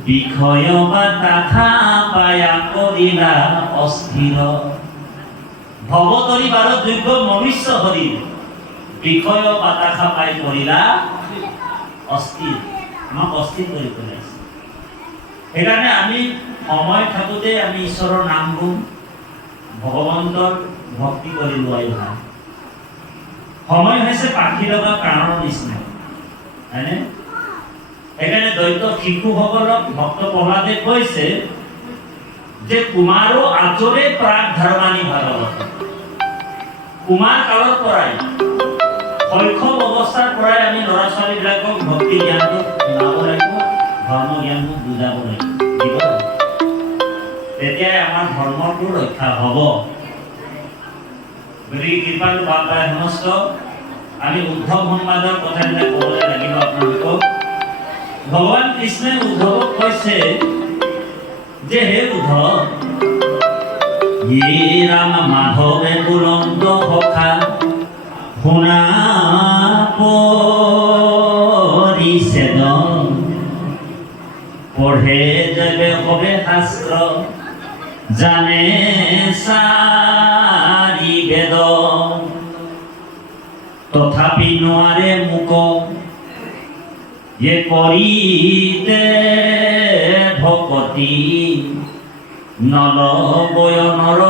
বিষয় বাতা পায়া কৰিলা অস্থিৰ ভৱতৰি বাৰ যোগ্য মনুষ্য শৰীৰ বিষয় বাতা পাই কৰিলা অস্থিৰ আমাক অস্থিৰ কৰি পেলাইছে সেইকাৰণে আমি সময় থাকোঁতে আমি ঈশ্বৰৰ নাম গুণ ভগৱন্তৰ ভক্তি কৰি লোৱাই ভাল সময় হৈছে পাখি লগা প্ৰাণৰ নিচিনা হয়নে সেইকাৰণে দৈত্য শিশুসকলক ভক্ত প্ৰহ্লাদে কৈছে যে কুমাৰো আজৰে প্ৰাক ধৰ্মানী ভাগৱত কুমাৰ কালৰ পৰাই শৈশৱ অৱস্থাৰ পৰাই আমি ল'ৰা ছোৱালীবিলাকক ভক্তি জ্ঞানটো শুনাব লাগিব ধৰ্ম জ্ঞানটো বুজাব লাগিব তেতিয়াই আমাৰ ধৰ্মটো ৰক্ষা হ'ব গতিকে কৃপালু বাবাই সমস্ত আমি উদ্ধৱ সংবাদৰ কথাবিলাক ক'বলৈ লাগিব আপোনালোকক ভগৱান কৃষ্ণই উদ্ধৱক কৈছে যে হে উদ্ধৱ য়ে ৰাম মাধৱে বুলন্দ সখা শুনা পৰিছেদ পঢ়ে যাবে হবে শাস্ত্ৰ জানে চাৰি বেদ তথাপি নোৱাৰে মোক ये करिते भक्ति नलबय नर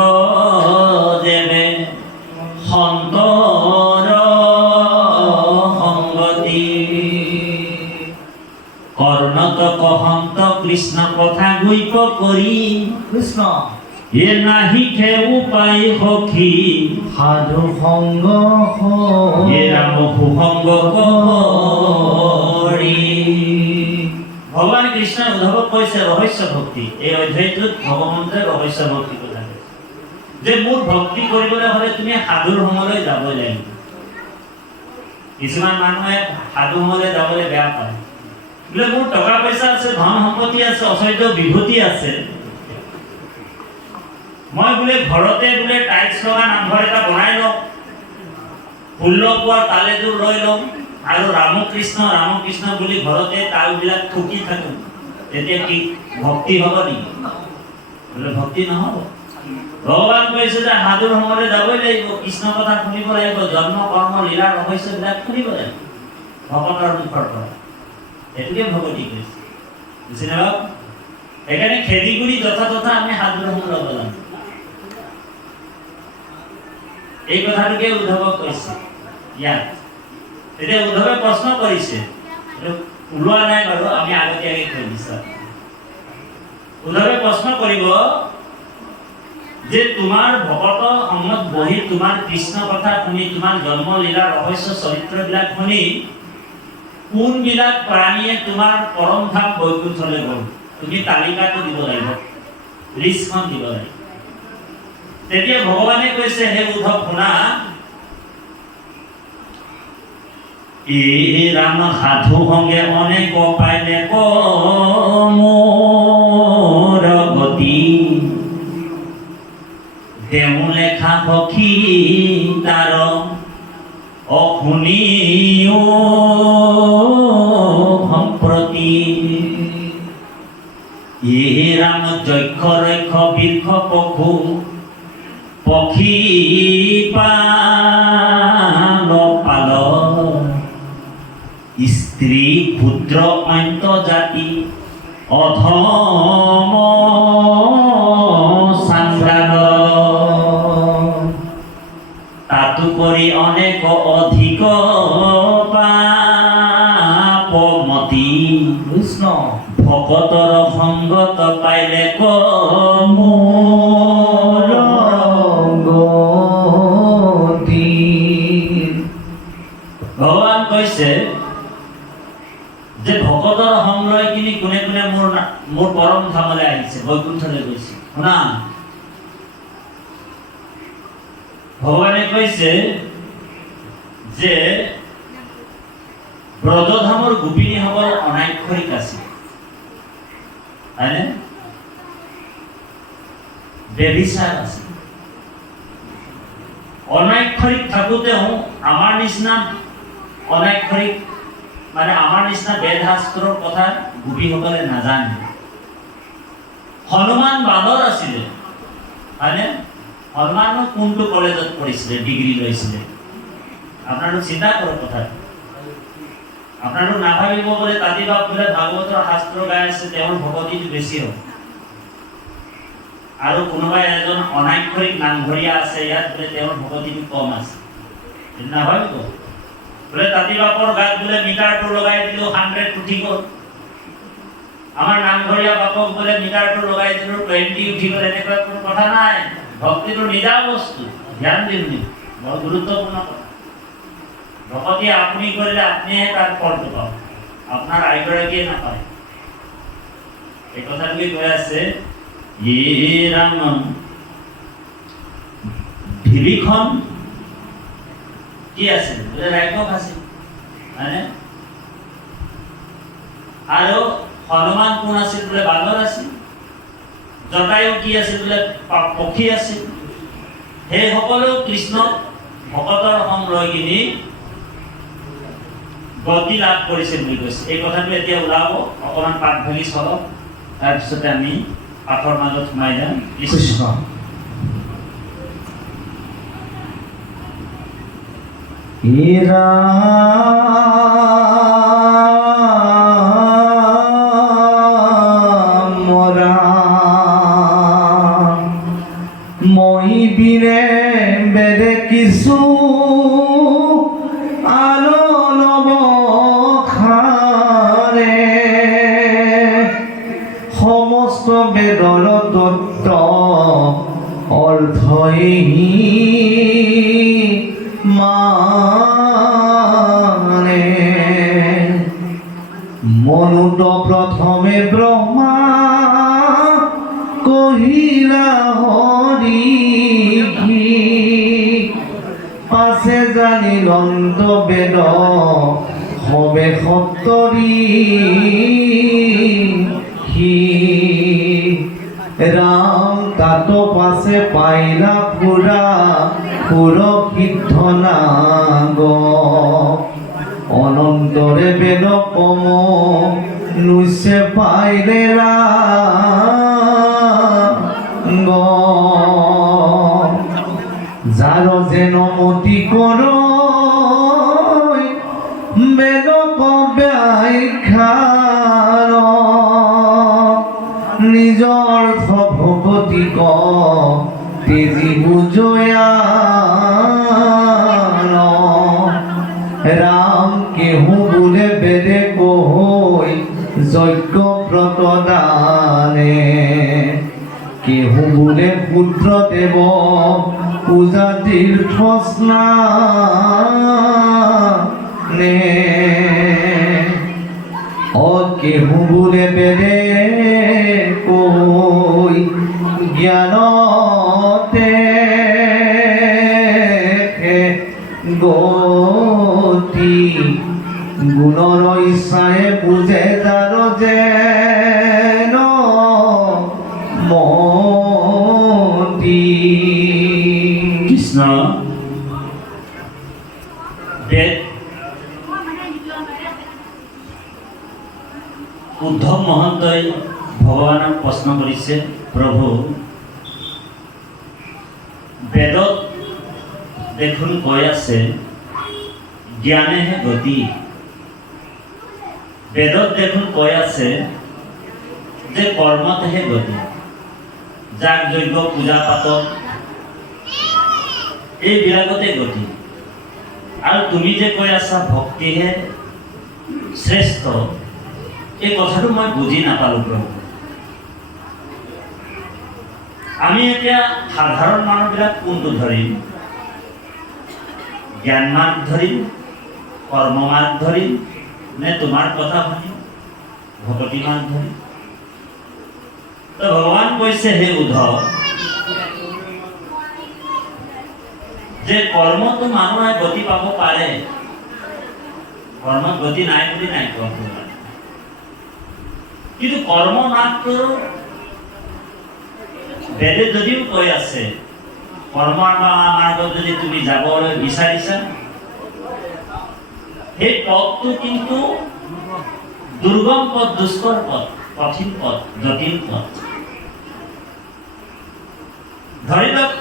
देवे सन्तर संगति कर्णतक हंत कृष्ण कथा गुइप करी कृष्ण ये नाहि खे उपाय सखी साधु संग ये राम सुसंग ভগৱান কৃষ্ণ উদ্ধৱক কৈছে ৰহস্য ভক্তি এই অধ্যায়টোত ভগৱন্তে ৰহস্য ভক্তি কথা যে মোৰ ভক্তি কৰিবলৈ হ'লে তুমি সাধুৰ সংগলৈ যাব লাগিব কিছুমান মানুহে সাধু সংগলৈ যাবলৈ বেয়া পায় বোলে মোৰ টকা পইচা আছে ধন সম্পত্তি আছে অচৈধ্য বিভূতি আছে মই বোলে ঘৰতে বোলে টাইলছ লগা নামঘৰ এটা বনাই লওঁ ষোল্ল পোৱাৰ তালেযোৰ লৈ লওঁ আৰু ৰামকৃষ্ণ ৰামকৃষ্ণ বুলি ঘৰতে তালবিলাক ঠুকি থাকোঁ তেতিয়া কি ভক্তি হ'ব নেকি বোলে ভক্তি নহ'ব ভগৱান কৈছে যে সাধুৰ সময়লৈ যাবই লাগিব কৃষ্ণ কথা শুনিব লাগিব জন্ম কৰ্ম লীলা ৰহস্যবিলাক শুনিব লাগিব ভকতৰ মুখৰ পৰা এইটোকে ভগৱতী কৈছে বুজিলে বাৰু সেইকাৰণে খেদি কৰি যথা তথা আমি সাধুৰ সময় ল'ব লাগিব এই কথাটোকে উদ্ধৱক কৈছে ইয়াত এতিয়া উদ্ধৱে প্ৰশ্ন কৰিছে ওলোৱা নাই বাৰু আমি আগতীয়াকৈ কৈ দিছোঁ উদ্ধৱে প্ৰশ্ন কৰিব যে তোমাৰ ভকত সংগত বহি তোমাৰ কৃষ্ণ কথা শুনি তোমাৰ জন্ম লীলা ৰহস্য চৰিত্ৰবিলাক শুনি কোনবিলাক প্ৰাণীয়ে তোমাৰ পৰম ধাম বৈকুণ্ঠলৈ গ'ল তুমি তালিকাটো দিব লাগিব লিষ্টখন দিব লাগিব তেতিয়া ভগৱানে কৈছে হে উদ্ধৱ শুনা ই ৰাম সাধু সংগে অনেক পাইলে মোৰ গতি তেওঁ লেখা সখী তাৰ অশুনিও সম্প্ৰতি ই ৰাম যক্ষ ৰক্ষ বৃক্ষ পশু পক্ষী পাল পাল স্ত্ৰী ক্ষুদ্ৰ অন্ত জাতি অধম চাণ্ডাল তাতোপৰি অনেক অধিক পাপমতি কৃষ্ণ ভকতৰ সংগত পাইলে মোৰ গতি ভগৱান কৈছে যে ভকতৰ সংগ লৈ কিনি কোনে কোনে মোৰ পৰম ধামলৈ আহিছে বৈকুণ্ঠলৈ গৈছে শুনা ভগৱানে কৈছে যে ব্ৰজধামৰ গোপিনীসকল অনাক্ষৰিক আছিল হয়নে বেবিচাৰ আছিল অনাক্ষৰিক থাকোঁতেও আমাৰ নিচিনা অনাক্ষৰিক মানে আমাৰ নিচিনা বেদ শাস্ত্ৰৰ কথা গোপীসকলে নাজানে হনুমান বান্দৰ আছিলে হয়নে? হনুমান কোনটো কলেজত পঢ়িছিলে, ডিগ্ৰী লৈছিলে? আপোনালোক চিন্তা কৰক কথাটো। আপোনালোক নাভাবিব বোলে তাতি বাপ বোলে ভাগৱতৰ শাস্ত্ৰ গাই আছে, তেওঁৰ ভকতিটো বেছি হ'ব। আৰু কোনোবাই এজন অনাক্ষৰিক নামঘৰীয়া আছে, ইয়াত বোলে তেওঁৰ ভকতিটো কম আছে, নাভাবিব। বোলে তাতি বাপৰ গাত বোলে মিটাৰটো লগাই দিলো 100 উঠি গ'ল, আমাৰ নামঘৰীয়া বাপক বোলে মিটাৰটো লগাই দিলো 20 উঠি গ'ল, এনেকুৱা কোনো কথা নাই। ভক্তিটো নিজা বস্তু, ধ্যান দিবনি, বৰ গুৰুত্বপূৰ্ণ কথা। ভকতি আপুনি কৰিলে আপুনিহে তাৰ ফলটো পাব, আপোনাৰ আইগৰাকীয়ে নাপায়। এই কথাটোকে কৈ আছে ৰাম বিভীষণ কি আছিল বোলে? ৰাক্ষস আছিল হয়নে? আৰু হনুমান কোন আছিল বোলে? বান্দৰ আছিল। জটায়ু কি আছিল বোলে? পক্ষী আছিল। সেই সকলো কৃষ্ণ ভকতৰ সং লৈ কিনি গতি লাভ কৰিছে বুলি কৈছে। এই কথাটো এতিয়া ওলাব, অকণমান পাঠ ভাগি চলক, তাৰপিছতে আমি পাঠৰ মাজত সোমাই যাম। কৃষ্ণ মই বিনে বেদে কিছু আলো লব খাৰে, সমস্ত বেদৰ তত্ত্ব অৰ্থই মানে। মনুত প্ৰথমে ব্ৰহ্মা কহিলা হৰি, পাছে জানিল অন্ত বেদ হবে সত্তৰি। রাম তাত পাছে পাইলা পুরা পুরোহিত নাগ, অনন্তরে বেদ কম নুসে পাইলে রাঙ্গ। যার যেন মতি কর বেদ ব্যাখ্যার, নিজ অর্থ ভগতি ক তেজি বুঝয়া। রাম কেহু বোলে বেদে কই যজ্ঞ ব্রত দানে, কেহু বোলে পুত্র দেব পূজা তীর্থ স্নানে। ও কেহু বোলে বেদে কই জ্ঞানতে গতি, গুণৰ ইচ্ছায়ে বুঝে যাৰ যেন মতি। কৃষ্ণ বেদ উদ্ধৱ মহন্তই ভগৱানক প্ৰশ্ন কৰিছে, প্ৰভু বেদত দেখোন কৈ আছে জ্ঞানেহে গতি, বেদত দেখোন কৈ আছে যে কৰ্মতেহে গতি, যাগ যজ্ঞ পূজা পাতল এইবিলাকতে গতি, আৰু তুমি যে কৈ আছা ভক্তিহে শ্ৰেষ্ঠ, এই কথাটো মই বুজি নাপালোঁ প্ৰভু। আমি এতিয়া সাধাৰণ মানুহবিলাক কোনটো ধৰিম? জ্ঞান মাৰ্গ ধৰিম, কৰ্ম মাৰ্গ ধৰিম, নে তোমাৰ কথা শুনিম ভকতি মাৰ্গ ধৰিম? তো ভগৱান কৈছে হে উদ্ধৱ যে কৰ্মটো মানুহে গতি পাব পাৰে, কৰ্মত গতি নাই বুলি নাই কোৱা, কিন্তু কৰ্ম মাৰ্গটো বেদে যদিও কৈ আছে কৰ্মৰ মাৰ্গত যদি তুমি যাবলৈ বিচাৰিছা, সেই পথটো কিন্তু দুৰ্গম পথ, দুষ্কৰ পথ, কঠিন পথ, জটিল পথ। ধৰি লওক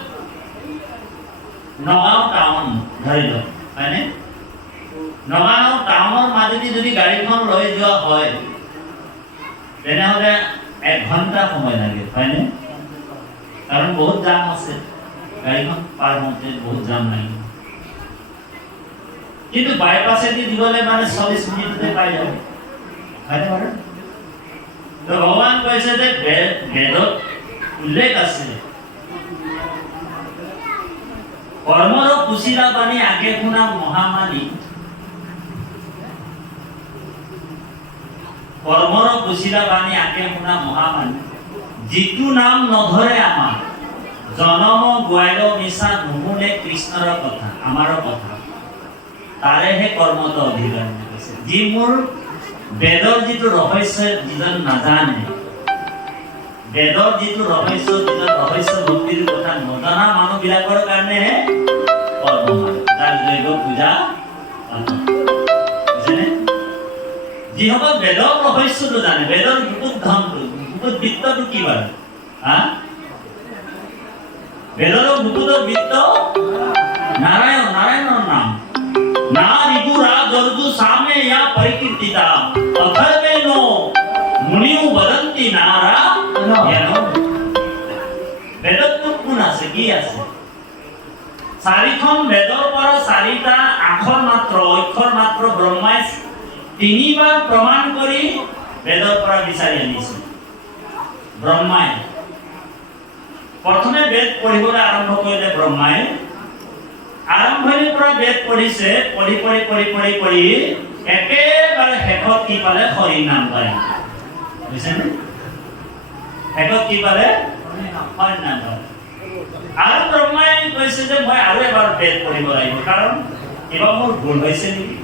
নগাঁও টাউন ধৰি লওক হয়নে নগাঁও টাউনৰ মাজেদি যদি গাড়ীখন লৈ যোৱা হয় তেনেহ'লে 1 ঘণ্টা সময় লাগে হয়নে কাৰণ বহুত জাম আছে গাড়ীখন পাৰ হওঁতে বহুত জাম লাগে কিন্তু বাইপাছেদি দিবলৈ মানে 40 মিনিটতে পাই যাব হয়নে বাৰু তো ভগৱান কৈছে যে বেদত উল্লেখ আছে কৰ্মৰ কুশীলা বাণী আগে শুনা মহামানী কৰ্মৰ কুশীলা বাণী আগে শুনা মহামানী যিটো নাম নধৰে আমাৰ জনম গোৱাইল মিছা নুশুনে কৃষ্ণৰ কথা আমাৰ কথা তাৰেহে কৰ্মত অধিকাৰ হৈছে যি মোৰ বেদৰ যিটো ৰহস্য যিজন নাজানে বেদৰ যিটো ৰহস্য ভক্তিৰ কথা নজনা মানুহবিলাকৰ কাৰণেহে কৰ্ম হয় যাৰ জৈৱ পূজা বুজিছেনে যিসকল বেদৰ ৰহস্যটো জানে বেদৰ বুকুত ধনটো বুকুত বৃত্তটো কি বাৰু বেদৰ বুকুত বৃত্ত নাৰায়ণৰ নাম না ঋতু রাজ অর্জু সামে या परिकीर्तिता अथर्वे नो मुनिउ वदन्ति नारा यानो বেদত কোন আছে কি আছে চাৰিখন বেদৰ পৰা চাৰিটা আখৰ মাত্ৰ অক্ষৰ মাত্ৰ ব্ৰহ্মাই তিনিবাৰ প্ৰমাণ কৰি বেদৰ পৰা বিচাৰি আনিছে ব্ৰহ্মাই প্ৰথমে বেদ পঢ়িবলৈ আৰম্ভ কৰিলে ব্ৰহ্মাই আৰম্ভণিৰ পৰা বেদ পঢ়িছে পঢ়ি একেবাৰে শেষত কি পালে হৰি নাম পালে বুজিছেনে শেষত কি পালে হৰি নাম পালে আৰু ব্ৰহ্মাই কৈছে যে মই আৰু এবাৰ বেদ পঢ়িব লাগিব কাৰণ কিবা মোৰ ভুল হৈছে নেকি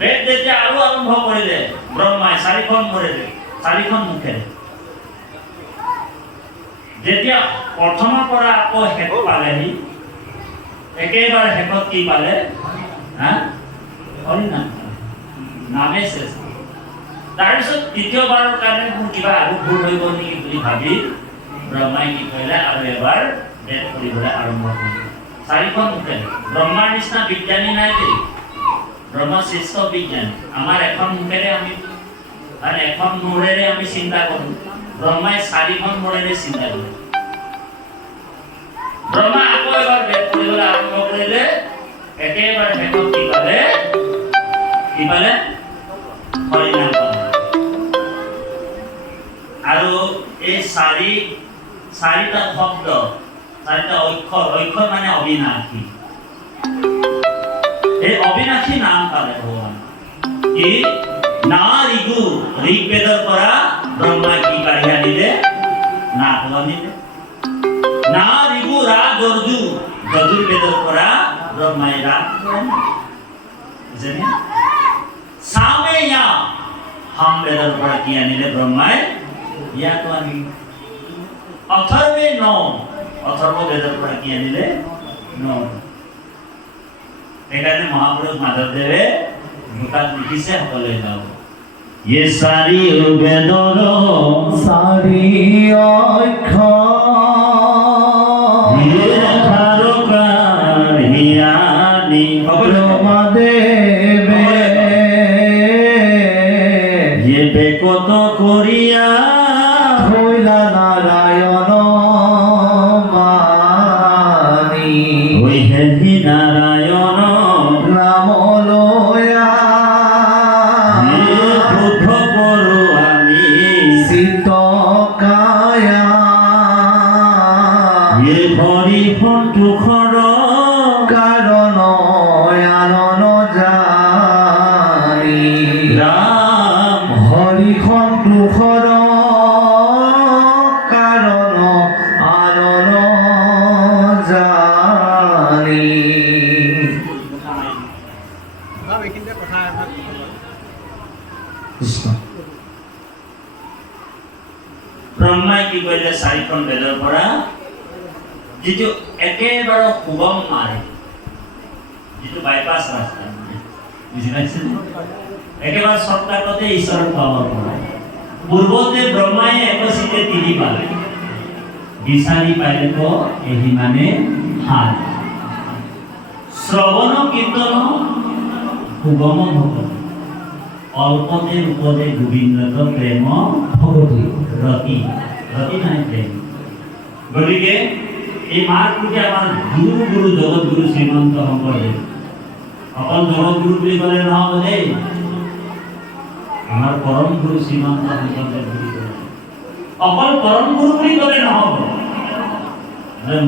বেদ যেতিয়া আৰু আৰম্ভ কৰিলে ব্ৰহ্মাই চাৰিখন মুখেৰে যেতিয়া প্ৰথমৰ পৰা আকৌ শেষ পালেহি একেবাৰে শেষত কি পালে হৰি নাম নামে শেষ তাৰপিছত তৃতীয়বাৰৰ কাৰণে মোৰ কিবা আৰু ভুল হৈ গ'ল নেকি বুলি ভাবি ব্ৰহ্মাই কি কৰিলে আৰু এবাৰ বেদ পঢ়িবলৈ আৰম্ভ কৰিলে চাৰিখন মুখেৰে ব্ৰহ্মাৰ নিচিনা বিজ্ঞানী নাই দেই ব্ৰহ্মা শ্ৰেষ্ঠ বিজ্ঞানী আমাৰ এখন মুখেৰে আমি আৰু এখন মূৰেৰে আমি চিন্তা কৰোঁ ব্ৰহ্মাই চাৰিখন মূৰেৰে চিন্তা কৰে ব্ৰহ্মা আকৌ এবাৰ বেদ পঢ়িবলৈ আৰম্ভ কৰিলে একেবাৰে শেষত কি পালে হৰি নাম পালে আৰু এই চাৰিটা শব্দ চাৰিটা অক্ষৰ মানে অবিনাশী এই অবিনাশী নাম পালে ভগৱান কি না ঋগ্বেদৰ পৰা ব্ৰহ্মাই কি কাঢ়ি আনিলে নাক আনিলে না ঋগু ৰাজ অৰ্জু যজুৰ্বেদৰ পৰা ব্ৰহ্মাই ৰাগ বুজিছেনে সামে ইয়া হাম বেদৰ পৰা কি আনিলে ব্ৰহ্মাই ইয়াতো আনিলে অথৰ্বে ন অথৰ্ব বেদৰ পৰা কি আনিলে ন সেইকাৰণে মহাপুৰুষ মাধৱদেৱে ভূটাত লিখিছে সকলোৱে যাওক ये सारी বেদৰ চাৰি ব্ৰহ্মাদেবে কত কৰিয়া হইলা নাৰায়ণ বাণী ওই হেহি নাৰায়ণ নাম লয়া বুদ্ধ কৰু আমি চিত কায়া হৰি সন্তোষৰ কাৰণ আনন জানি ৰাম হৰি সন্তোষৰ কাৰণ আনন জানি কৃষ্ণ ব্ৰহ্মাই কি কৰিলে চাৰিখন বেদৰ পৰা যিটো একেবাৰে সুগম মাৰে যিটো বাইপাছ ৰাস্তা বুজি পাইছে একেবাৰে শৰ্টকাটতে ঈশ্বৰক পাব পাৰে পূৰ্বতে ব্ৰহ্মাই একচিতে তিনি পালে বিচাৰি পাইলে তো এহি মানে হাল শ্ৰৱণ কীৰ্তন সুগম ভকতি অল্পতে ৰূপতে গোবিন্দত প্ৰেম ভকতি ৰতি ৰতি মানে প্ৰেম গতিকে এই মাৰ প্ৰতি আমাৰ গুৰু জগতগুৰু শ্ৰীমন্ত শংকৰদেৱ অকল জগতগুৰু বুলি ক'লে নহ'ব দেই আমাৰ পৰম গুৰু শ্ৰীমন্ত শংকৰদেৱ বুলি ক'লে অকল পৰম গুৰু বুলি ক'লে নহ'ব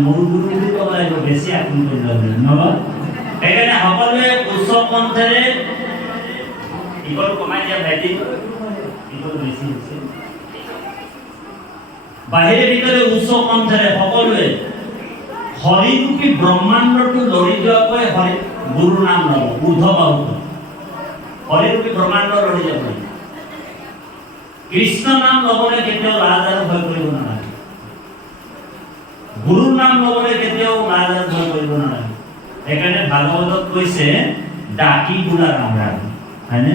মোৰ গুৰু বুলি ক'ব লাগিব বেছি আপোন কৰি ল'ব নহ'ব সেইকাৰণে সকলোৱে উচ্চ কণ্ঠেৰে ইকল কমাই দিয়া ভাইটি ইকল বেছি হৈছে বাহিৰে ভিতৰে উচ্চ কণ্ঠেৰে সকলোৱে হৰিৰূপী ব্ৰহ্মাণ্ডটো লৰি যোৱাকৈ হৰি গুৰু নাম ল'ব ঊৰ্ধ্ব বাহু হৰিৰূপী ব্ৰহ্মাণ্ড লৰি যাব কৃষ্ণ নাম ল'বলৈ কেতিয়াও লাজ আৰু ভয় কৰিব নালাগে গুৰুৰ নাম ল'বলৈ কেতিয়াও লাজ আৰু ভয় কৰিব নালাগে সেইকাৰণে ভাগৱতত কৈছে ডাকি বুঢ়া ৰাম ৰাম হয়নে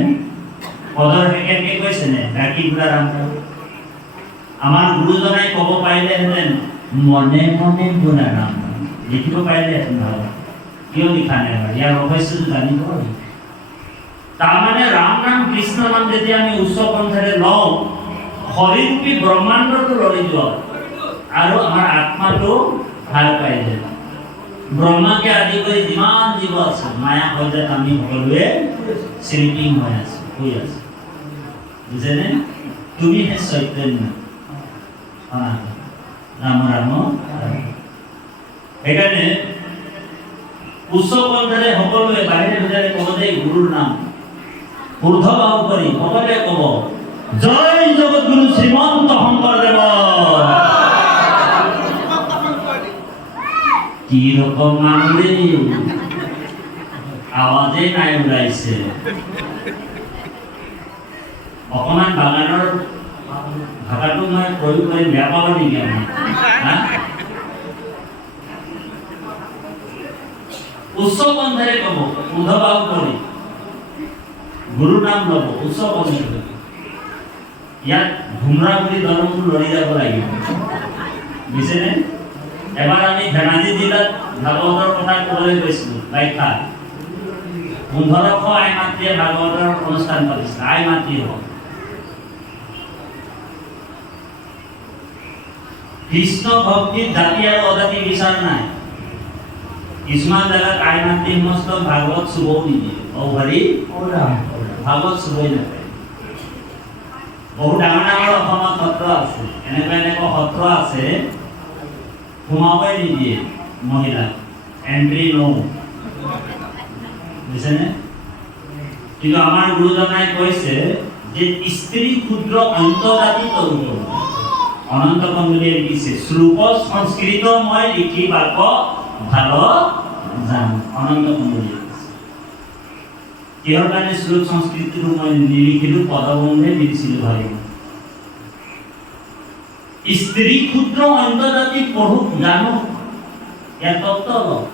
পদৰ একেকে কৈছে নে ডাকি বুঢ়া ৰাম ৰাম আমাৰ গুৰুজনাই ক'ব পাৰিলেহেঁতেন মনে মনে বুঢ়া ৰাম লিখিব পাৰিলেহেঁতেন ভাগৱত কিয় লিখা নাই বাৰু ইয়াৰ ৰহস্যটো জানিব তাৰমানে ৰাম নাম কৃষ্ণ নাম যেতিয়া আমি উচ্চ কণ্ঠেৰে লওঁ হৰিৰূপী ব্ৰহ্মাণ্ডটো লৰি যোৱা আৰু আমাৰ আত্মাটো ভাল পাই যায় ব্ৰহ্মাকে আদি কৰি যিমান জীৱ আছে মায়া সজাত আমি সকলোৱে শ্লিপিং হৈ আছো শুই আছো বুজেনে তুমিহে চৈতন্য ৰাম ৰাম সেইকাৰণে উচ্চ কণ্ঠেৰে সকলোৱে বাহিৰে ভিতৰে ক'ব দেই গুৰুৰ নাম ঊৰ্ধ্ব বাহু কৰি সকলোৱে ক'ব জয় জগতগুৰু শ্ৰীমন্ত শংকৰদেৱ কি ৰকম মানুষ আওয়াজে নাই ওলাইছে অকমান বাগানৰ ভাষাটো মই প্ৰয়োগ কৰি বেয়া পাব নেকি আমি উচ্চ কণ্ঠেৰে ক'ব ঊৰ্ধ্ব বাহু কৰি গুৰু নাম ল'ব উচ্চ কণ্ঠেৰে ইয়াত ঘুমৰা বুলি দলটো লৰি যাব লাগিব বুজিছেনে এবাৰ আমি ধেমাজি জিলাত ভাগৱতৰ কথা ক'বলৈ গৈছিলোঁ বাখ্যা 1500 আই মাতৃয়ে ভাগৱতৰ অনুষ্ঠান পাতিছিল আই মাতৃ হওক কৃষ্ণ ভক্তিত জাতি আৰু অজাতি বিচাৰ নাই কিছুমান জেগাত আই মাতৃ সমস্ত ভাগৱত চুবও নিদিয়ে হৰি ভাগৱত চুবই নাপায় বহু ডাঙৰ ডাঙৰ অসমত সত্ৰ আছে এনেকুৱা সত্ৰ আছে সোমাবই নিদিয়ে মহিলা এন্ট্ৰি নো বুজিছেনে কিন্তু আমাৰ গুৰুজনাই কৈছে যে স্ত্ৰী ক্ষুদ্ৰ অন্তজাতি তৰুণ অনন্ত কমলিয়ে লিখিছে শ্লোক সংস্কৃত মই লিখিবাক ভাল জান অনন্ত কমলিয়ে কিহৰ কাৰণে শ্লোক সংস্কৃতিটো মই নিলিখিলোঁ পদবন্ধে লিখিছিলোঁ ভাবিব স্ত্ৰী ক্ষুদ্ৰ অন্তজাতি পঢ়ুক জানো ইয়াৰ তত্ত্ব লওক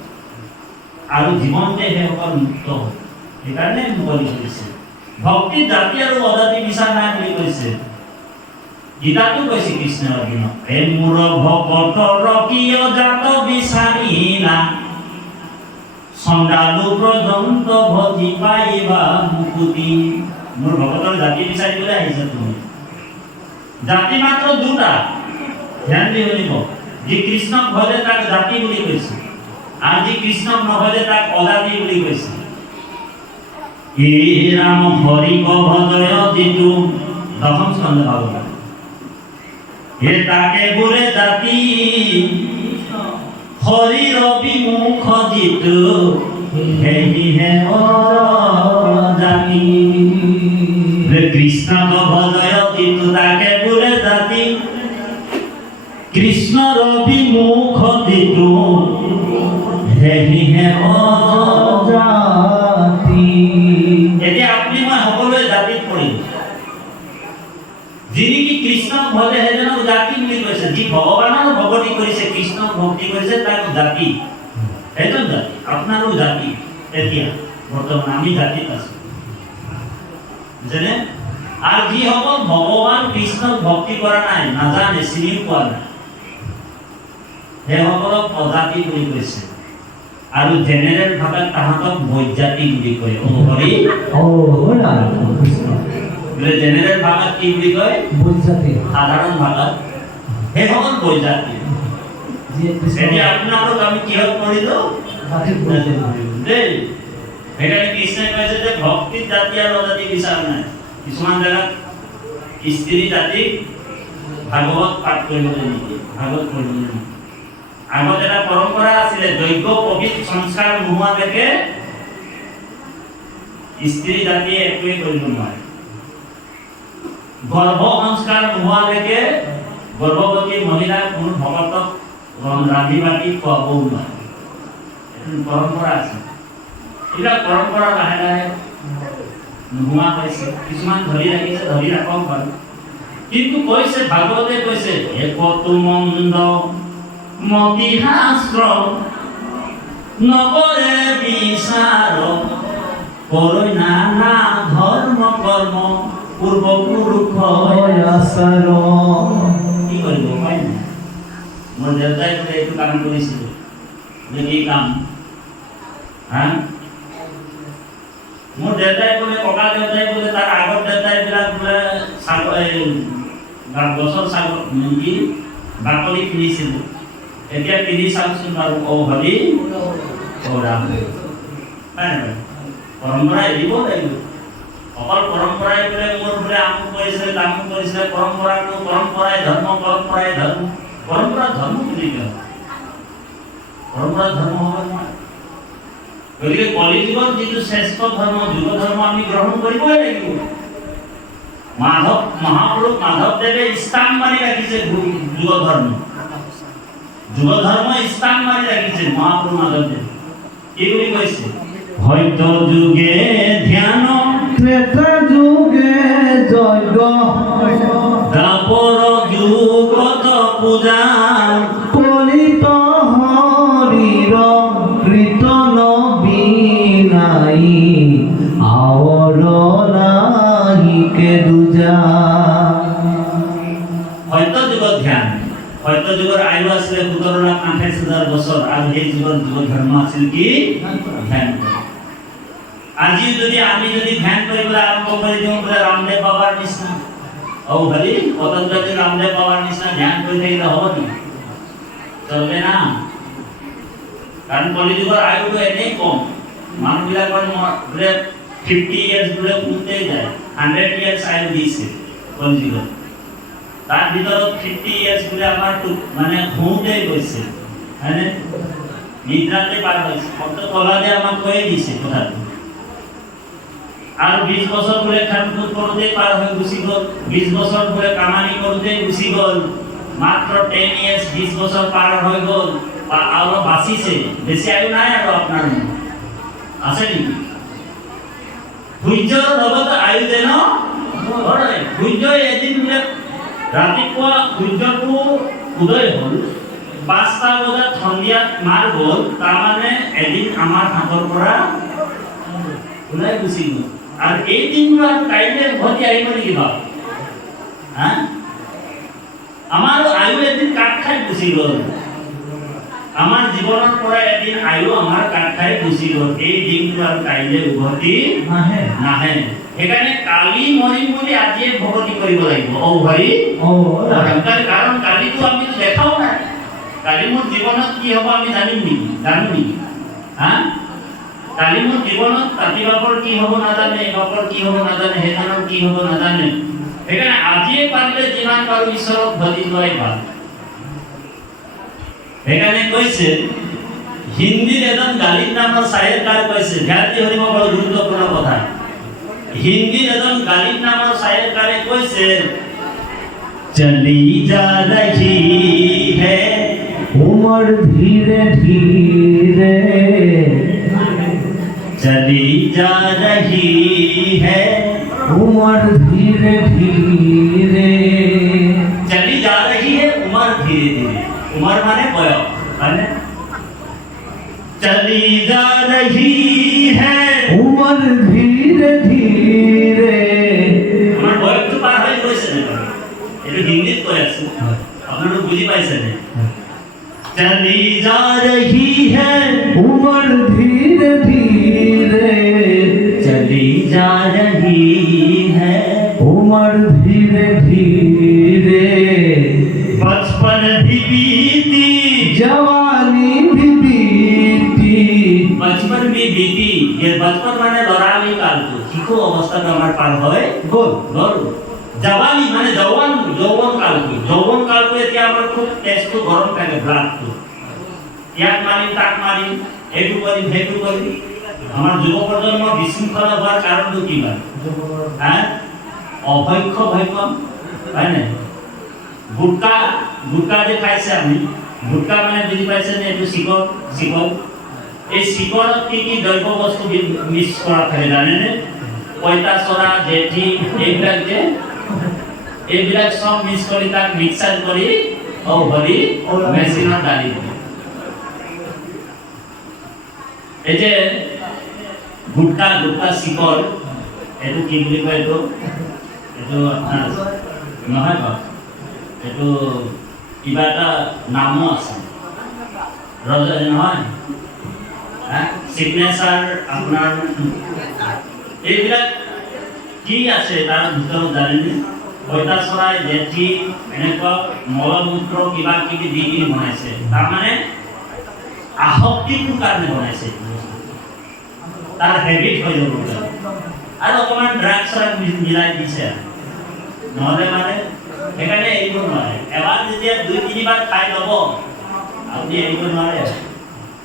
আৰু জীৱনতে সেইসকল মুক্ত হয় সেইকাৰণে মুকলি কৰিছে ভক্তি জাতি আৰু অজাতি বিচাৰ নাই বুলি কৈছে গীতাটো কৈছে কৃষ্ণ অৰ্জুনক হে মোৰ ভকতৰ কিয় জাত বিচাৰিলা চণ্ডালু পৰ্যন্ত ভজি পাইবা মুকুতি মোৰ ভকতৰ জাতি বিচাৰিবলৈ আহিছা তুমি জাতি মাত্ৰ দুটা ধ্যান দি শুনিব যি কৃষ্ণক ভজে তাক জাতি বুলি কৈছে আৰু যি কৃষ্ণক নভজে তাক অজাতি বুলি কৈছে হে ৰাম হৰি ভজয় যিটো দশম স্কন্ধ ভাগৱত হে তাকে বোলে জাতি হৰিৰ বিমুখ যিটো সেয়েহে জাতি কৃষ্ণক ভজয় যিটো তাকে বোলে জাতি কৃষ্ণৰ বিমুখ যিটো সেয়েহে জাতি এতিয়া আপুনি মই সকলোৱে জাতিত পৰিম যিনি কি কৃষ্ণক ভজে সেইজনক জাতি বুলি কৈছে যি ভগৱানৰ ভক্তি কৰিছে কৃষ্ণক ভক্তি কৰিছে তাক জাতি সেইজন জাতি আপোনাৰো জাতি এতিয়া বৰ্তমান আমি জাতিত আছো বুজিছেনে আৰু যিসকল ভগৱান কৃষ্ণক ভক্তি কৰা নাই নাজানে চিনি পোৱা নাই সেইসকলক প্ৰজাতি বুলি কৈছে আৰু জেনেৰেল ভাষাত তাহাঁতক বৈজাতি বুলি কয়। অ হৰি ও ৰাধা কৃষ্ণ বোলে জেনেৰেল ভাষাত কি বুলি কয়? বুঝাতে সাধাৰণ ভাষাত সেইসকল বৈজাতি। যে এতিয়া আপোনালোক আমি কিহত পঢ়িলো? দেই সেইকাৰণে কৃষ্ণই কৈছে যে ভক্তিত জাতি আৰু অজাতি বিচাৰ নাই। কিছুমান জেগাত স্ত্ৰী জাতিক ভাগৱত পাঠ কৰিবলৈ নিদিয়ে, ভাগৱত পঢ়িবলৈ নিদিয়ে। আগত এটা পৰম্পৰা আছিলে, যজ্ঞ পবিত সংস্কাৰ নোহোৱালৈকে স্ত্ৰী জাতিয়ে একোৱে কৰিব নোৱাৰে। গৰ্ভ সংস্কাৰ নোহোৱালৈকে গৰ্ভৱতী মহিলা কোনো ভকতক ৰান্ধি বাঢ়ি খুৱাবও নোৱাৰে। এইটো পৰম্পৰা আছে। এইবিলাক পৰম্পৰা লাহে লাহে নোহোৱা হৈছে। কিছুমান ধৰি ৰাখিছে, ধৰি ৰাখক বাৰু। কিন্তু কৈছে, ভাগৱতে কৈছে, একতো মন্দ মতি শাস্ত্ৰ নকৰে বিচাৰ কৰৈ নানা ধৰ্ম কৰ্ম পূৰ্বপুৰুষ আসাৰ কি কৰিব উপায় নাই। মোৰ দেউতাই বোলে এইটো কাম কৰিছিল, কি কাম? মোৰ দেউতাই বোলে, ককা দেউতাই বোলে, তাৰ আগৰ দেউতাই বিলাক বোলে গছৰ কি বাকলি কিনিছিল। এতিয়া কিনি চাওকচোন বাৰু। অ হৰি অ ৰাম। পৰম্পৰা এৰিব লাগিব। অকল পৰম্পৰাই বোলে মোৰ বোলে আমুক কৰিছিলে তামুক কৰিছিলে, পৰম্পৰাটো পৰম্পৰাই ধৰ্ম, পৰম্পৰাই ধৰ্ম। পৰম্পৰা ধৰ্ম বুলি কয়, পৰম্পৰা ধৰ্ম হ'ব নোৱাৰে। গতিকে কলি যুগত যিটো শ্ৰেষ্ঠ ধৰ্ম, যুগ ধৰ্ম আমি গ্ৰহণ কৰিবই লাগিব। মাধৱ মহাপুৰুষ মাধৱদেৱে স্থান মাৰি ৰাখিছে যুগ ধৰ্ম। যুগ ধৰ্ম স্থান মাৰি ৰাখিছে মহাপুৰুষ মাধৱদেৱে। কি বুলি কৈছে? হয়তো যুগে ধ্যান, ত্রেতা যুগে যজ্ঞ, দ্বাপর যুগত পূজা, কলিত হরির কীর্তন বিনাই আওর নাহিকে দুজা। হয়তো যুগত ধ্যান। হয়তো যুগৰ আয়ু আছিলে 17,28,000 বছৰ আৰু সেই যুগৰ যুগ ধৰ্ম আছিল কি? ধ্যান। আজি যদি আমি ধ্যান কৰিবলৈ আৰম্ভ কৰি দিওঁ বোলে ৰামদেৱ বাবাৰ নিচিনা, অ হৰি পতঞ্জলি ৰামদেৱ বাবাৰ নিচিনা ধ্যান কৰি থাকিলে হ'ব নেকি? চলবে না। কাৰণ কলিযুগৰ আয়ুটো এনেই কম। মানুহবিলাকৰ বোলে 50 ইয়াৰ্ছ বোলে শুওঁতেই যায়। 100 ইয়াৰ্ছ আয়ু দিছে কলিযুগত। তাৰ ভিতৰত 50 ইয়াৰ্ছ বোলে আমাৰ মানে শুওঁতেই গৈছে, হয়নে? নিদ্ৰাতে পাৰ হৈছে। ভক্ত প্ৰহ্লাদে আমাক কৈয়ে দিছে কথাটো। আৰু 20 বছৰ বোলে খেলকুদ কৰোঁতেই পাৰ হৈ গুচি গ'ল। 20 বছৰ বোলে কামানি কৰোঁতেই গুচি গ'ল। মাত্ৰ 10 ইয়াৰ্ছ 20 বছৰ পাৰ হৈ গ'ল, অলপ বাচিছে। বেছি আয়ু নাই আৰু আপোনাৰ আছে নেকি? সূৰ্যৰ লগত আয়ু যেন নধৰে। সূৰ্যই এদিন বোলে ৰাতিপুৱা সূৰ্যটো উদয় হ'ল, 5টা বজাত সন্ধিয়াত মাৰ গ'ল, তাৰমানে এদিন আমাৰ হাতৰ পৰা ওলাই গুচি গ'ল। আৰু এই দিনটো আৰু কাইলৈ উভতি আহিব নেকি বাৰু? আমাৰ আয়ু এদিন কাট খাই গুচি গ'ল। আমাৰ জীৱনৰ পৰা এদিন আয়ু আমাৰ কাট খাই গুচি গ'ল। এই দিনটো আৰু কাইলৈ উভতি নাহে। সেইকাৰণে কালি মৰিম বুলি আজিয়ে ভকতি কৰিব লাগিব। অ হৰি কাৰণ কালিটো আমি দেখাও নাই। কালি মোৰ জীৱনত কি হ'ব আমি জানিম নেকি? জানো নেকি? কালি মোৰ জীৱনত তাঁতি বাপৰ কি হ'ব নাজানে, বাপৰ কি হ'ব নাজানে, সেইজনৰ কি হ'ব নাজানে। সেইকাৰণে আজিয়ে পাৰিলে যিমান পাৰো ঈশ্বৰক ভজি লোৱাই ভাল। সেইকাৰণে কৈছে, হিন্দীত এজন গালিব নামৰ চায়েৰকাৰ কৈছে, ধ্যাতি হৰিব বৰ গুৰুত্বপূৰ্ণ কথা। হিন্দীত এজন গালিব নামৰ চায়েৰকাৰে কৈছে, চলি যা ৰহি হে उमर धीरे धीरे, चली जा रही है उमर धीरे धीरे, चली जा रही है उमर धीरे धीरे। उमर माने बयस, माने चली जा रही है उमर धीरे धीरे। আমার বয়স তো পার হয়ে গৈছে না, এটা হিন্দিত কৈ আছো, আপোনালোক বুজি পাইছে নে? चली जा रही है उम्र धीरे धीरे चली जा रही है उम्र धीरे धीरे बचपन भी बीती जवानी भी बीती बचपन भी बीती ये बचपन माने लड़ाई काल तो शिशु अवस्था में हमारे पार होए गोल गरु जवानी माने যৌবন কাল তো এতিয়া আমার খুব টেস্ট তো গরম থাকে ব্লাড তো ইয়াক মারি তাক মারি এটু করি হেটু করি আমার যুব প্রজন্ম বিশৃঙ্খলা হওয়ার কারণ তো কি হয় হ্যাঁ অভক্ষ ভয়কম হয় না গুটকা যে খাইছে আমি গুটকা মানে বুঝি পাইছে না একটু শিকল এই শিকল কি কি দ্রব্য বস্তু মিক্স করা থাকে জানেন পঁইতাচোরা জেঠি এইবিলাক সব মিক্স কৰি তাক মিক্সাৰ কৰি ভৰি মেচিনত ডালি দিয়ে এই যে গুটকা শিকল এইটো কি বুলি কয় এইটো আপোনাৰ নহয় বাৰু এইটো কিবা এটা নামো আছে নহয় সিগনেচাৰ আপোনাৰ এইবিলাক কি আছে তাৰ ভিতৰত জানেনে পঁইতাচোৰা জেঠি এনেকুৱা মলমূত্ৰ কিবা কিবি দি কিনি বনাইছে তাৰমানে আসক্তিটোৰ কাৰণে বনাইছে তাৰ হেবিট হৈ যাব আৰু অকণমান ড্ৰাগছ মিলাই দিছে নহ'লে মানে সেইকাৰণে এৰিব নোৱাৰে এবাৰ যেতিয়া 2-3 বাৰ খাই ল'ব আপুনি এৰিব নোৱাৰে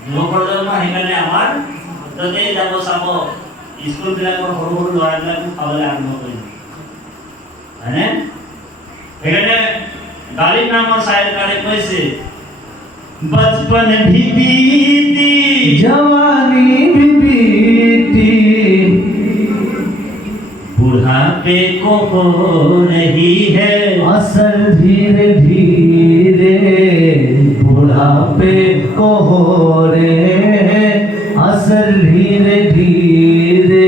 যুৱ প্ৰজন্ম সেইকাৰণে আমাৰ য'তেই যাব চাব স্কুলবিলাকৰ সৰু ল'ৰাবিলাকো খাবলৈ আৰম্ভ কৰিব হয়নে সেইকাৰণে গালিব নামৰ চাইলকাৰে কৈছে बचपन भी बीती जवानी भी बीती बुढ़ापे को हो रही है असर धीरे धीरे बुढ़ापे को हो रहे हैं असर धीरे धीरे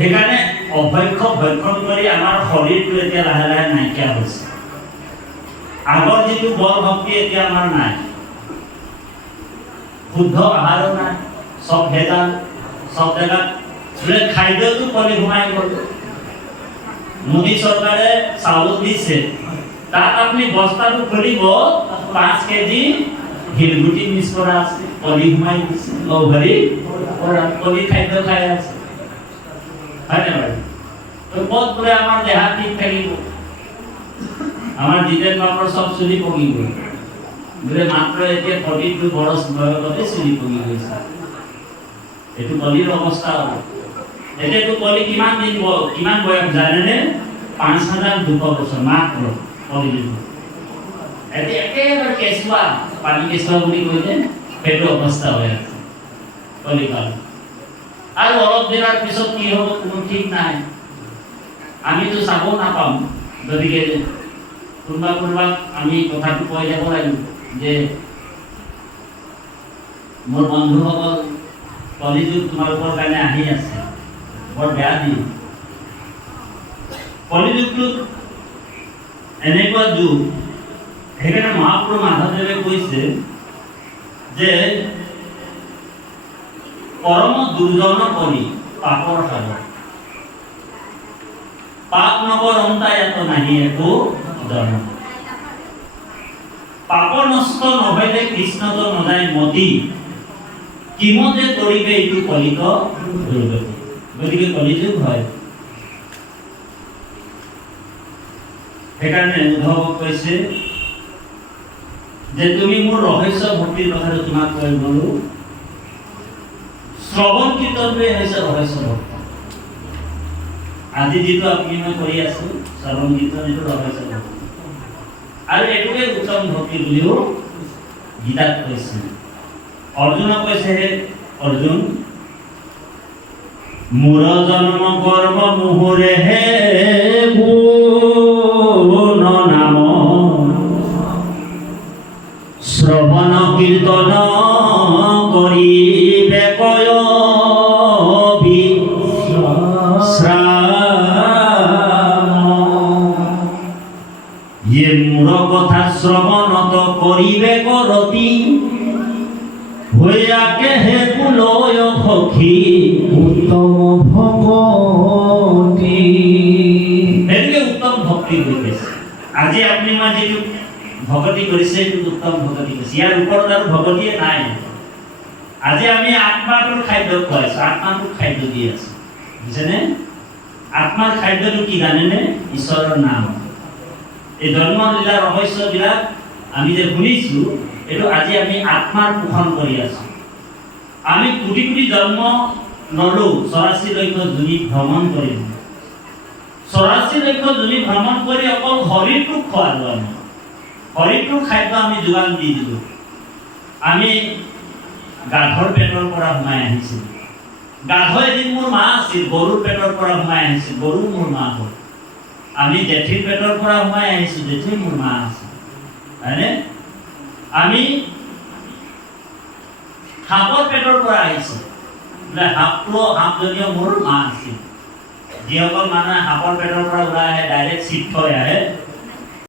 সেইকাৰণে অভক্ষ ভক্ষণ কৰি আমাৰ শৰীৰটো এতিয়া লাহে লাহে নাইকিয়া হৈছে আগৰ যিটো বল শক্তি এতিয়া আমাৰ নাই শুদ্ধ আহাৰো নাই সব ভেজাল সব জায়গা খাদ্যটো কলি ঘুমাই গ'ল মোদী চৰকাৰে চাউল দিছে তাত আপুনি বস্তাটো খুলিব 5 কেজি হিলগুটি মিক্স কৰা আছে কলি ঘুমাই দিছে ভৰি কলি খাদ্য খাই আছে হয় না ভাই তো ক'ত বোলে আমাৰ দেহা ঠিক থাকিব আমাৰ জিতেন বাপৰ সব চুলি পকি গ'ল বোলে মাত্ৰ এতিয়া 42 বৰছ বয়সতে চুলি পকি গৈছে এইটো কলিৰ অৱস্থা হ'ব এতিয়াতো কলি কিমান দিন কিমান বয়স জানেনে 5200 বছৰ মাত্ৰ কলি এতিয়া একেবাৰে কেঁচুৱা পানী কেঁচুৱা বুলি কৈ যে সেইটো অৱস্থা হৈ আছে কলিকাল আৰু অলপ দিনৰ পিছত কি হ'ব কোনো ঠিক নাই আমিতো চাব নাপাম গতিকে কোনোবা আমি কথাটো কৈ যাব লাগিব যে মোৰ বন্ধুসকল কলিযুগ তোমালোকৰ কাৰণে আহি আছে বৰ বেয়া দিন কলিযুগটো এনেকুৱা যুগ সেইকাৰণে মহাপুৰুষ মাধৱদেৱে কৈছে যে পৰম দুৰ্জন কলি পাপৰ সাগৰ পাপ নগৰ অন্তায়াত নাহি একো জন্ম পাপ নষ্ট নহলে কৃষ্ণ তো নজায় মতি কিমতে কৰিবে এইটো কলিত দুৰ্গতি গতিকে কলিযুগ হয় সেইকাৰণে উদ্ধৱক কৈছে যে তুমি মোৰ ৰহস্য ভক্তিৰ কথাটো তোমাক কৈ গ'লো শ্ৰৱণ কীৰ্তনটোৱে হৈছে ৰহস্য ভক্তি আজি যিটো আপুনি মই কৰি আছো শ্ৰৱণ কীৰ্তন এইটো ৰহস্য ভক্তি আৰু এইটোকে উত্তম ভক্তি বুলিও গীতাত কৈছে অৰ্জুনক কৈছে হে অৰ্জুন মোৰ জন্ম গৰ্ভ মোহৰে হে গুণ নাম শ্ৰৱণ কীৰ্তন কৰিবে কয় ইয়ে মূৰ কথা শ্ৰৱণত কৰিবে কৰতি হৈয়াকে হে পুলয় সখী উত্তম ভগতি সেইটোকে উত্তম ভক্তি হৈ গৈছে আজি আপুনি মই যিটো ভগতি কৰিছে এইটো উত্তম ভগতি কৰিছে ইয়াৰ ওপৰত আৰু ভগতিয়ে নাই আজি আমি আত্মাটোৰ খাদ্য খুৱাইছো আত্মাটোৰ খাদ্য দি আছো বুজিছেনে আত্মাৰ খাদ্যটো কি জানেনে ঈশ্বৰৰ নাম এই জন্ম লীলা ৰহস্যবিলাক আমি যে শুনিছো এইটো আজি আমি আত্মাৰ পোষণ কৰি আছো আমি কোটি কোটি জন্ম নলো 84 লক্ষ যোনি ভ্ৰমণ কৰিলো 84 লক্ষ যোনি ভ্ৰমণ কৰি অকল শৰীৰটোক খোৱালো আমি শৰীৰটোৰ খাদ্য আমি যোগান দি দিলো আমি গাধৰ পেটৰ পৰা সোমাই আহিছিল গাধ এদিন মোৰ মা আছিল গৰুৰ পেটৰ পৰা সোমাই আহিছিল গৰু মোৰ মা হ'ল আমি জেঠীৰ পেটৰ পৰা সোমাই আহিছো জেঠী মোৰ মা আছিল হয়নে আমি সাপৰ পেটৰ পৰা আহিছো সাপজনীয় মোৰ মা আছিল যিসকল মানুহে সাপৰ পেটৰ পৰা ওলাই আহে ডাইৰেক্ট চিট থৈ আহে